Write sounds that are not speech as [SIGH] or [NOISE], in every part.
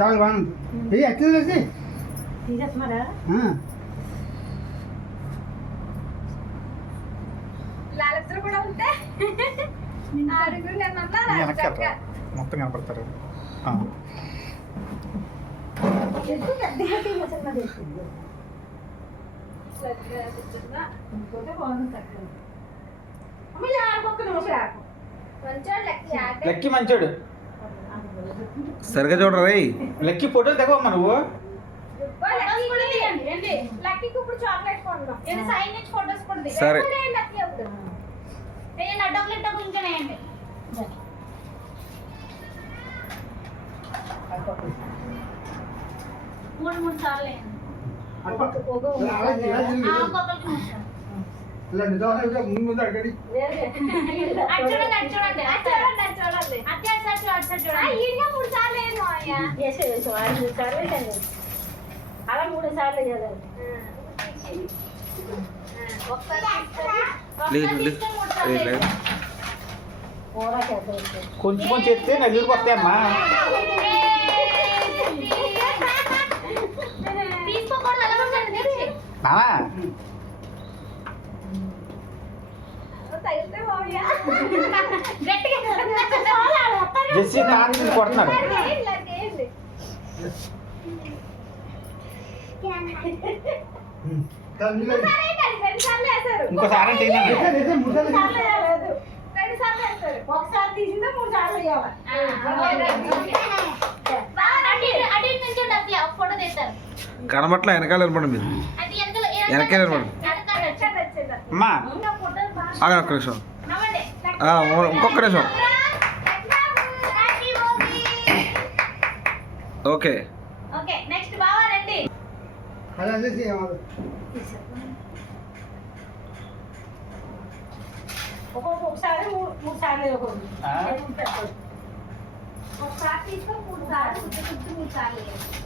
చాలా బాగుంది ఎక్కడ వేసి తీసేస్తున్నారా లాలత్ర కూడా ఉంటే మొత్తం కనపడతారు లక్కీ మంచోడు సరిగ్గా చూడరా రేయ్. లక్కీ ఫోటోలు తెగవమ్మా నువ్వు. సరే. మూడు మూడు సార్లు ముందు ముందు అడిగడి అటు చూడండి అటు చూడండి అటు చూడండి అటు చూడండి అటు అటు అటు అటు అటు చూడండి ఈయన మూడు సార్లు వేయండి మావయ్య వేసే వేసే వాడు మూడు సార్లు వేసాను అలా మూడు సార్లు వేయాలి ఒకసారి లేదు లేదు లేదు లేదు కూర చేద్దాం కొంచెం కొంచెం ఎత్తే నలుగురికి వస్తాయమ్మా కొడుతున్నాడు. ఇంకోసారి అంటే ఒకసారి తీసిందే మూడు సార్లు కనబట్ల వెనకాల నిలబడి మీరు అది వెనకాల వెనకే నిలబడి. అమ్మా. ఒక్క నిమిషం. ఇంకొక నిమిషం. ఓకే ఓకే నెక్స్ట్ బావా రండి అలా చేసి ఏమవుతుంది? ఒక్కొక్క ఒకసారి మూడు మూడు సార్లు వేయకూడదు ఆ? ఒకసారి తీసుకో మూడు సార్లు గుర్తు గుర్తు మూడు సార్లు వేయండి.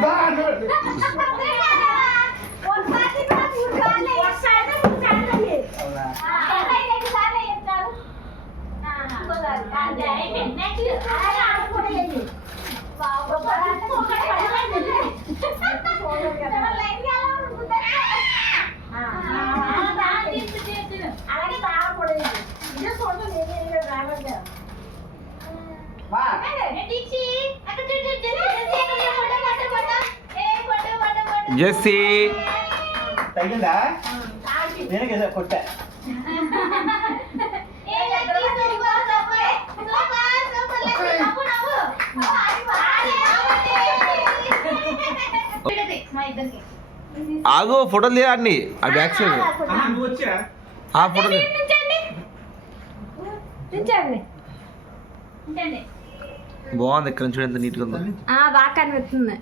బా అన్నాడు. ఒకసారి జెస్సీ తగ్గిందా నేనే కదా కొట్టా ఏ Lucky super super super super Lucky నవ్వు నవ్వు ఆడి మా ఇద్దరికి ఆగు ఫోటోలు తీయండి ఆ బ్యాక్ సైడ్ అమ్మా నువ్వు వచ్చిరా ఆ ఫోటో బాగుంది ఇక్కడ నుంచి ఎంత నీట్గా ఉందో. బాగా కనిపిస్తుంది.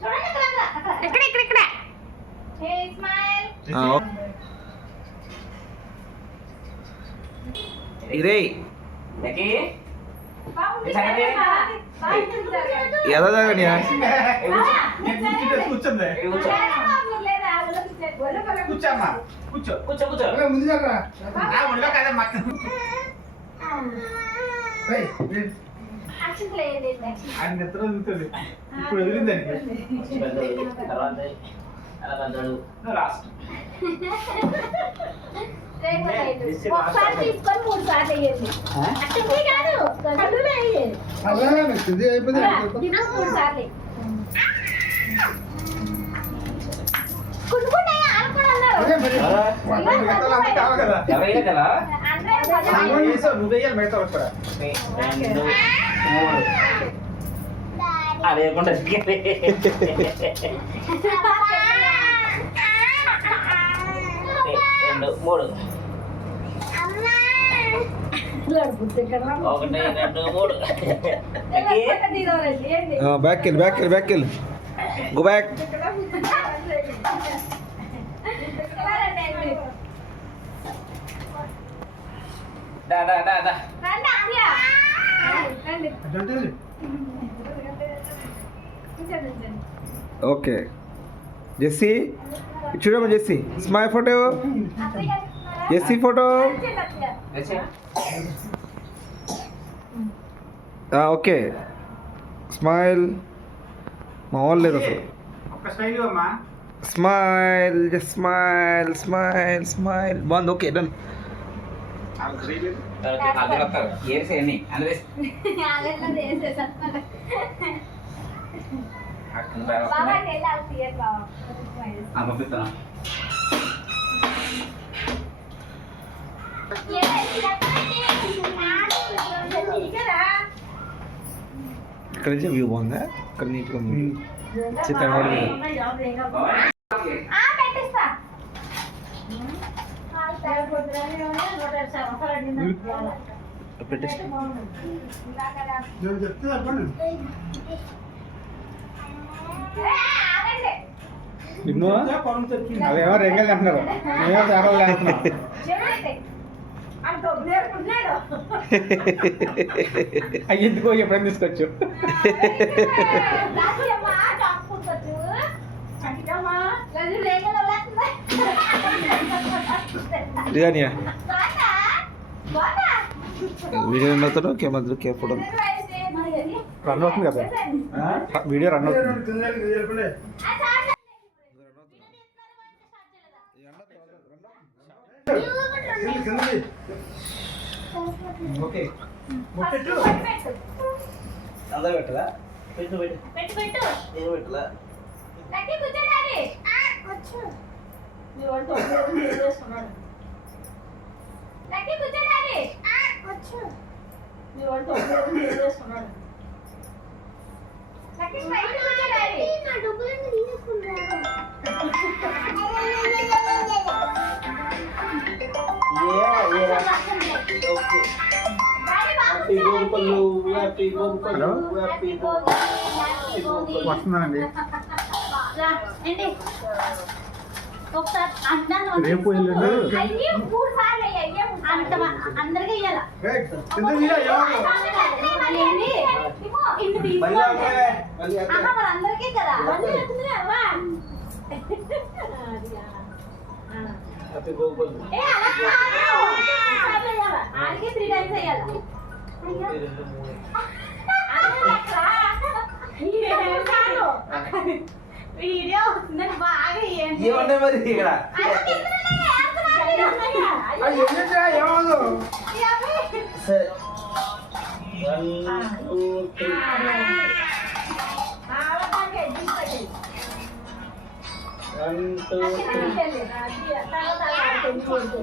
చూడండి ఇక్కడ ఇక్కడ ఇక్కడ ఆ, ఇరే ఎలా తాగండి కూర్చుంది కూర్చోమ్మా కూర్చో. కూర్చో కూర్చో. ముందు ఒళ్ళో కదమ్మా ఏయ్, ఏయ్. ఆయన నిద్ర ఇప్పుడు వదిలిందండి లాస్ట్ ఒకసారి తీసుకొని మూడు సార్లు వేయండి. అట్టే కాదు. కళ్ళు వేయండి. అలాగే ఇది అయిపోయింది. అయిపోయింది. మూడు సార్లు. కుట్టుకుంటాయా అనుకుని అన్నారు అదే [LAUGHS] [LAUGHS] రెండు మూడు అదేకుండా రెండు మూడు ఒకటి రెండు మూడు బ్యాక్ వెళ్ళి బ్యాక్ వెళ్ళి బ్యాక్ వెళ్ళి గో బ్యాక్ దా దా దా దా రండి అక్కయ్య. రండి అదంటే ఉంచండి, ఉంచండి. Okay Jessie? చూడమ్మా Jessie. Smile photo. Jessie photo. Okay. Smile. మా వాళ్ళు లేదు అసలు. Smile just smile smile smile. బాగుంది ఓకే డన్. అది వస్తారు [LAUGHS] ఏరిసేయండి అందులో బాబా వెళ్ళాలి తీయరు బాబా పంపిస్తాను ఇక్కడ నుంచి వ్యూ బాగుందా ఇక్కడ నీట్గా ఉంది చికెన్ కూడా ఉంది. పెట్టిస్తా పెట్టేసి నేను నిన్ను అవేమో రెంగల్ అంటున్నారు? మేమో చేపలు అవి ఎందుకో ఎప్పుడైనా లేగల బిర్యానీ వీడియో రన్ అవుతాడు కెమెరా కే ఫోటో రన్ అవుతుంది కదా? వీడియో రన్ అవుతుంది. ఓకే. పెట్టు. అందరూ పెట్టదా పెట్టు పెట్టు. పెట్టు పెట్టు. నేను పెట్టలా? లక్కీ కూర్చోడాలి లక్కీ కూర్చోడాలి లక్కీ అందరికీ కదా చెప్తున్నావా హ్యాపీ గోల్పల్లు ఏ అలా కాదు సార్లు అయ్యాల ఆడికి త్రీ టైమ్స్ అయ్యాల. వీడియో వస్తుందని బాగా ఏంటి ఏమంటే మరి ఇక్కడ ఆ, ఏం చేసినా ఏమవ్వదు. సరే one two three one two three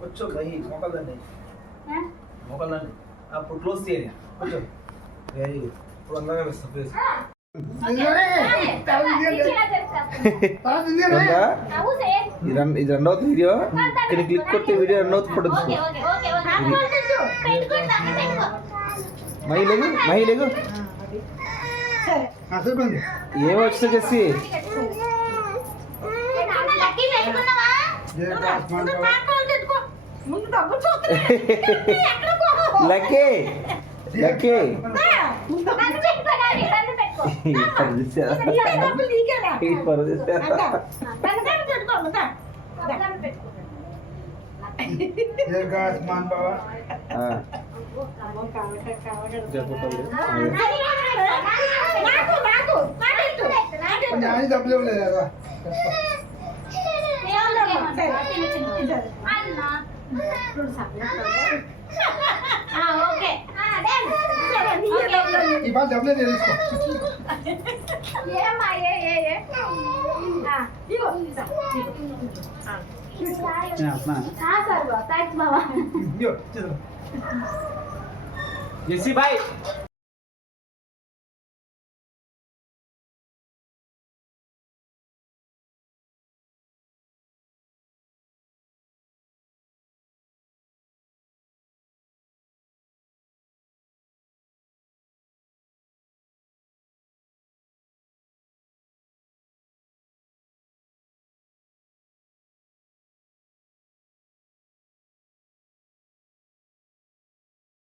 కూర్చో భయ్ మోకల్దండి మోకల్దండి అప్పుడు క్లోజ్ చేయండి కూర్చో. వెరీ గుడ్ ఇప్పుడు అందగా వేస్తాం ఫేస్ నిజమే. తల తీయండి. తల తీయండి. ఉందా? ఇది రన్ ఇది రన్ అవుతుంది వీడియో ఇక్కడ క్లిక్ కొట్టి వీడియో రన్ అవుతుంది photo okay okay okay okay. పెట్టుకుంటా పెట్టుకో మై లేదు మై లేదు కాసేపు ఉంది. ఏమో వచ్చినా చేసి ముందు డబ్బు చూస్తున్నా లక్కీ లక్కీ నన్ను పెట్టుకోవాలి నన్ను పెట్టుకో ఈ పని చూసారా? ఈ పని చూసారా? నన్ను పెట్టుకో జయ కాస్మాన్ బాబా. ఆ, నాకు నాకు కొంచెం ఆయన డబ్బులు ఇవ్వలేదు కదా. ఓకే ఈ పాట డబ్బులే తెలుసుకో ఏమ్మా ఏ ఏ ఏ ఇగో సార్ థ్యాంక్స్ బాబా ఇయ్యో, చేతులు. Jessie bye